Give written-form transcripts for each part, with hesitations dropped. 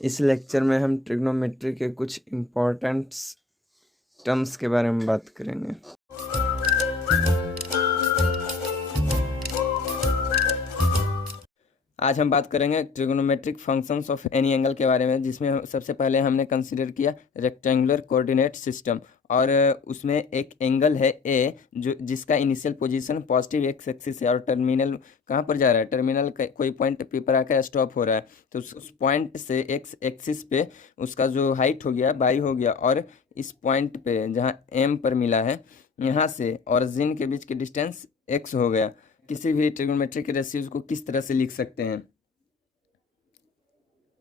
इस लेक्चर में हम ट्रिग्नोमेट्री के कुछ इम्पोर्टेंट टर्म्स के बारे में बात करेंगे। आज हम बात करेंगे trigonometric functions of any angle के बारे में, जिसमें सबसे पहले हमने कंसीडर किया रेक्टेंगुलर कोऑर्डिनेट सिस्टम। और उसमें एक एंगल है ए, जो जिसका initial position positive x axis है और टर्मिनल कहाँ पर जा रहा है, टर्मिनल कोई पॉइंट पी पर आकर स्टॉप हो रहा है। तो उस पॉइंट से एक्स एक्सिस पे उसका जो हाइट हो गया बाई हो गया, और इस पॉइंट पे जहाँ एम पर मिला है यहाँ से ऑरिजिन के बीच की डिस्टेंस एक्स हो गया। किसी भी ट्रिग्नोमेट्रिक रेशियोज को किस तरह से लिख सकते हैं?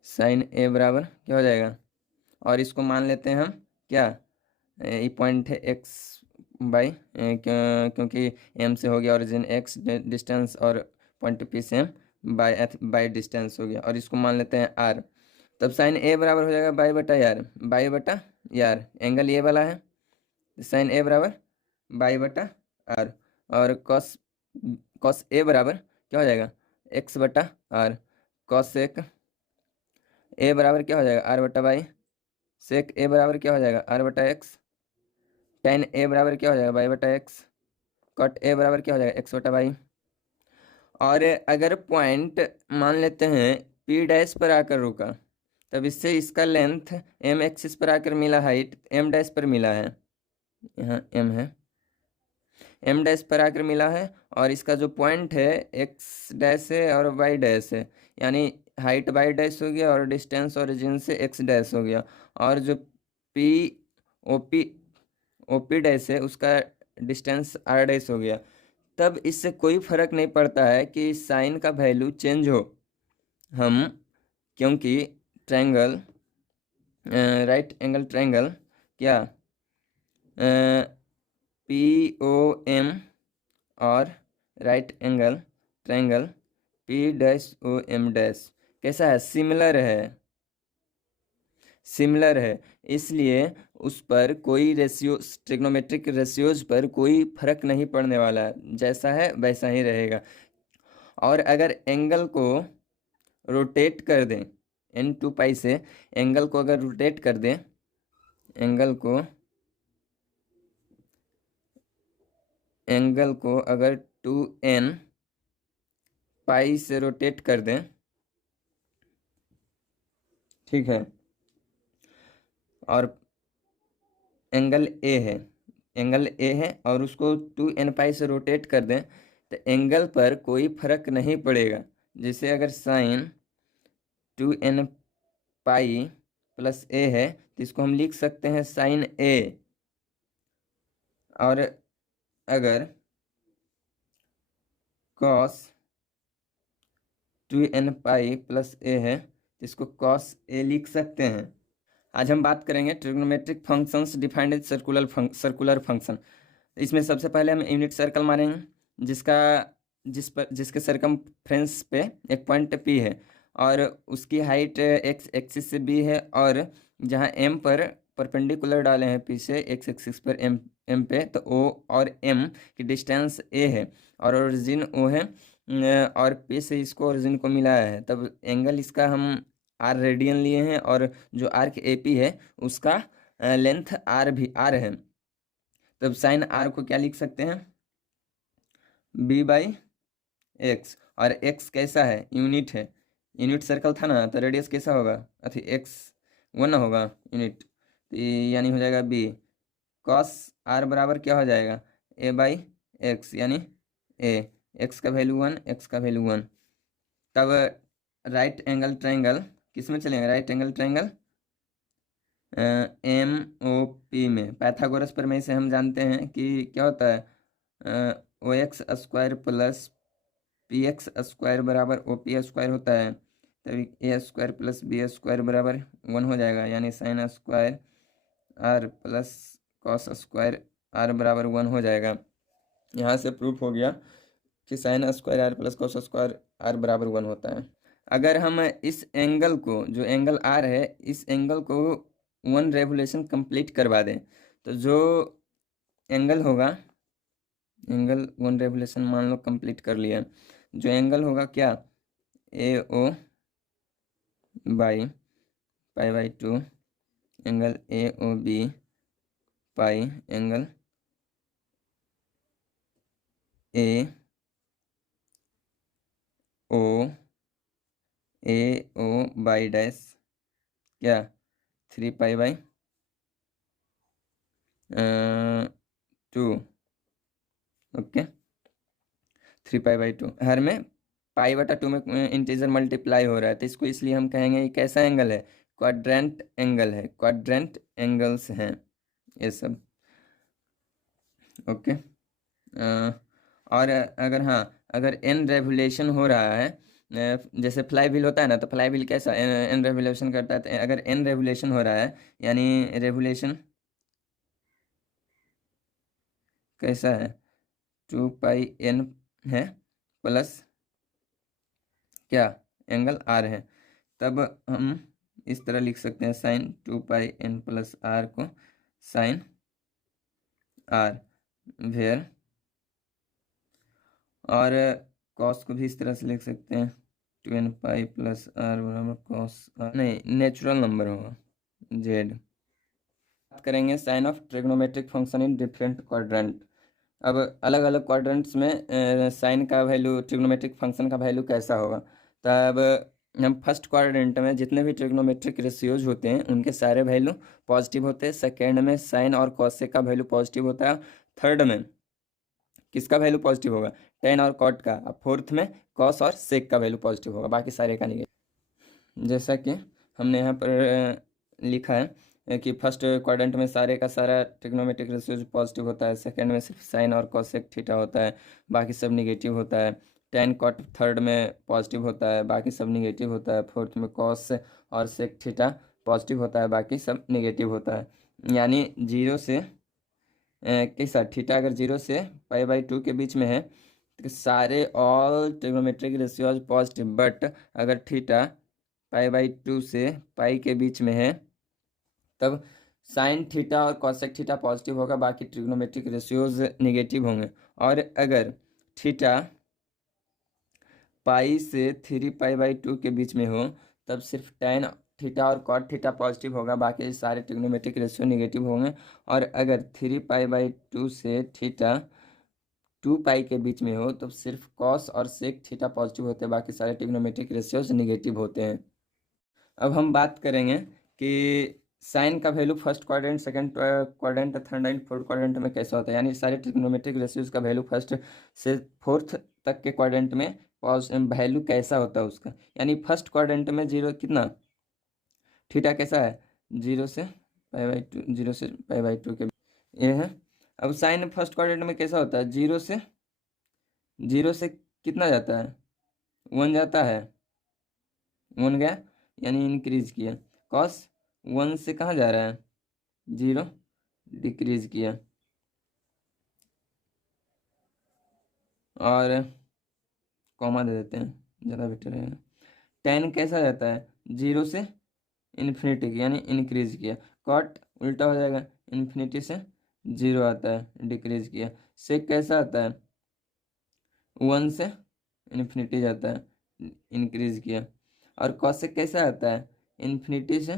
साइन ए बराबर क्या हो जाएगा, और इसको मान लेते हैं हम क्या, ये पॉइंट है एक्स बाई, क्योंकि एम से हो गया ओरिजिन एक्स डिस्टेंस और पॉइंट पी से एम बाई डिस्टेंस हो गया, और इसको मान लेते हैं आर। तब साइन ए बराबर हो जाएगा बाई बटा यार, बाई बटा यार एंगल ये वाला है, साइन ए बराबर बाई बटा आर। और कॉस कॉस ए बराबर क्या हो जाएगा, एक्स बटा आर। कॉस सेक ए बराबर क्या हो जाएगा, आर बटा बाई। सेक ए बराबर क्या हो जाएगा, आर बटा एक्स। टेन ए बराबर क्या हो जाएगा, बाई बटा एक्स। कॉट ए बराबर क्या हो जाएगा, एक्स बटा बाई। और अगर पॉइंट मान लेते हैं पी डैश पर आकर रुका, तब इससे इसका लेंथ एम एक्सिस पर आकर मिला, हाइट एम डैश पर मिला है, यहाँ एम है, एम डैश पर आकर मिला है, और इसका जो पॉइंट है एक्स डैश है और वाई डैश है, यानी हाइट वाई डैश हो गया और डिस्टेंस ओरिजिन से एक्स डैश हो गया। और जो पी ओपी ओपी डैश है उसका डिस्टेंस आर डैश हो गया। तब इससे कोई फर्क नहीं पड़ता है कि साइन का वैल्यू चेंज हो, हम क्योंकि ट्रायंगल राइट एंगल ट्रायंगल क्या पी ओ एम और right angle triangle P dash O M dash कैसा है, सिमिलर है, सिमिलर है। इसलिए उस पर कोई रेशियो, ट्रिग्नोमेट्रिक रेशियोज पर कोई फर्क नहीं पड़ने वाला है, जैसा है वैसा ही रहेगा। और अगर एंगल को रोटेट कर दें n टू पाई से, एंगल को अगर रोटेट कर दें, एंगल को अगर 2n पाई से रोटेट कर दें, ठीक है, और एंगल ए है और उसको 2n पाई से रोटेट कर दें, तो एंगल पर कोई फर्क नहीं पड़ेगा। जैसे अगर साइन 2n पाई प्लस ए है तो इसको हम लिख सकते हैं साइन ए, और अगर कॉस 2n पाई प्लस ए है तो इसको कॉस ए लिख सकते हैं। आज हम बात करेंगे trigonometric functions defined as circular function. इसमें सबसे पहले हम यूनिट सर्कल मारेंगे, जिसके सरकमफ्रेंस पे एक पॉइंट पी है और उसकी हाइट एक्स एक्सिस से बी है, और जहाँ एम पर परपेंडिकुलर डाले हैं पी से एक्स एक्सिस पर एम पे, तो ओ और एम की डिस्टेंस ए है और ओरिजिन ओ है, और पी से इसको ओरिजिन को मिलाया है। तब एंगल इसका हम आर रेडियन लिए हैं, और जो आर्क ए पी है उसका लेंथ आर है। तब साइन आर को क्या लिख सकते हैं, बी बाई एक्स। और एक्स कैसा है, यूनिट है, यूनिट सर्कल था ना, तो रेडियस कैसा होगा, अथी एक्स 1 होगा यूनिट, तो यानी हो जाएगा बी। कॉस आर बराबर क्या हो जाएगा, ए बाई एक्स, यानी ए, एक्स का वैल्यू 1, एक्स का वैल्यू 1। तब राइट एंगल ट्रायंगल किस में चलेंगे, right angle triangle M O P में, पाइथागोरस प्रमेय से हम जानते हैं कि क्या होता है, O X square plus P X square बराबर ओ पी स्क्वायर होता है। तभी A square plus B square बराबर 1 हो जाएगा, यानी sine square R plus cos square R बराबर 1 हो जाएगा। यहाँ से प्रूफ हो गया कि sine square R plus cos square R बराबर 1 होता है। अगर हम इस एंगल को, जो एंगल आर है, इस एंगल को 1 रेवोल्यूशन कंप्लीट करवा दें, तो जो एंगल होगा, एंगल 1 रेवोल्यूशन मान लो कंप्लीट कर लिया, जो एंगल होगा क्या, A O by pi by 2 angle A O B pi angle A O A O by dash क्या 3 pi by 2 okay 3 pi by 2 हर में पाई बटा 2 में इंटीजर मल्टीप्लाई हो रहा है, तो इसको इसलिए हम कहेंगे ये कैसा एंगल है, क्वाड्रेंट एंगल है, क्वाड्रेंट एंगल्स हैं ये सब। ओके और अगर हाँ अगर एन रेवोल्यूशन हो रहा है, जैसे फ्लाई व्हील होता है ना, तो फ्लाई व्हील कैसा एन रेवोल्यूशन करता है, तो अगर एन रेवोल्यूशन हो रहा है यानी रेवोल्यूशन कैसा है 2 पाई एन है प्लस क्या एंगल आर है, तब हम इस तरह लिख सकते हैं sine 2 pi n plus R को साइन आर वेयर, और कॉस को भी इस तरह से लिख सकते हैं 2n पाई प्लस आर बराबर कॉस आर, नहीं नेचुरल नंबर होगा जेड। बात करेंगे sine of trigonometric function in different quadrant. अब अलग अलग क्वाड्रेंट्स में साइन का वैल्यू ट्रिग्नोमेट्रिक फंक्शन का वैल्यू कैसा होगा, तब हम फर्स्ट क्वाड्रेंट में जितने भी ट्रिग्नोमेट्रिक रेशियोज होते हैं उनके सारे वैल्यू पॉजिटिव होते हैं, सेकेंड में साइन और कॉसेक का वैल्यू पॉजिटिव होता है, थर्ड में किसका वैल्यू पॉजिटिव होगा टेन और कॉट का, अब फोर्थ में कॉस और सेक का वैल्यू पॉजिटिव होगा, बाकी सारे का निगेटिव। जैसा कि हमने यहाँ पर लिखा है कि फर्स्ट क्वाड्रेंट में सारे का सारा ट्रिग्नोमेट्रिक रेशियोज पॉजिटिव होता है, सेकंड में सिर्फ साइन और कॉसेक थीटा होता है, बाकी सब निगेटिव होता है, टेन कॉट थर्ड में पॉजिटिव होता है, बाकी सब निगेटिव होता है, फोर्थ में कॉस और सेक थीटा पॉजिटिव होता है, बाकी सब निगेटिव होता है। यानी जीरो से कैसा थीटा अगर 0 से पाई बाई 2 के बीच में है तो सारे all trigonometric ratios positive, but अगर थीटा पाई बाई 2 से पाई के बीच में है तब साइन थीटा और कॉसेक थीटा पॉजिटिव होगा, बाकी ट्रिग्नोमेट्रिक रेशियोज निगेटिव होंगे। और अगर थीटा पाई से 3 पाई बाई 2 के बीच में हो तब सिर्फ टेन थीटा और कॉट थीटा पॉजिटिव होगा, बाकी सारे ट्रिग्नोमेट्रिक रेशियो निगेटिव होंगे। और अगर 3 पाई बाई 2 से थीटा 2 पाई के बीच में हो तो सिर्फ कॉस और सेक थीटा पॉजिटिव होते हैं, बाकी सारे ट्रिग्नोमेट्रिक रेशियोज निगेटिव होते हैं। अब हम बात करेंगे कि साइन का value first quadrant, second quadrant, third and fourth quadrant में कैसा होता है, यानी सारे ट्रिग्नोमेट्रिक रेशियोज का वैल्यू फर्स्ट से फोर्थ तक के क्वाड्रेंट में वैल्यू कैसा होता है उसका, यानी फर्स्ट क्वाड्रेंट में जीरो कितना थीटा कैसा है 0 से पाई बाई 2, 0 से पाई बाई 2 के ये है। अब साइन फर्स्ट क्वाड्रेंट में कैसा होता है 0 से कितना जाता है 1 जाता है, 1 गया यानी इंक्रीज किया, कॉस 1 से कहाँ जा रहा है 0 डिक्रीज किया, और कॉमा दे देते हैं ज़्यादा बेटर है। टेन कैसा जाता है 0 से इन्फिनिटी यानी इंक्रीज किया, कॉट उल्टा हो जाएगा इन्फिनिटी से 0 आता है डिक्रीज किया, सेक कैसा आता है 1 से इन्फिनिटी जाता है इंक्रीज किया, और कॉसेक कैसा आता है इन्फिनिटी से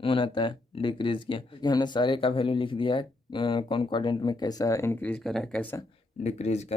1 आता है डिक्रीज किया। क्योंकि हमने सारे का वैल्यू लिख दिया है कौन क्वाड्रेंट में कैसा इंक्रीज कर रहा है कैसा डिक्रीज कर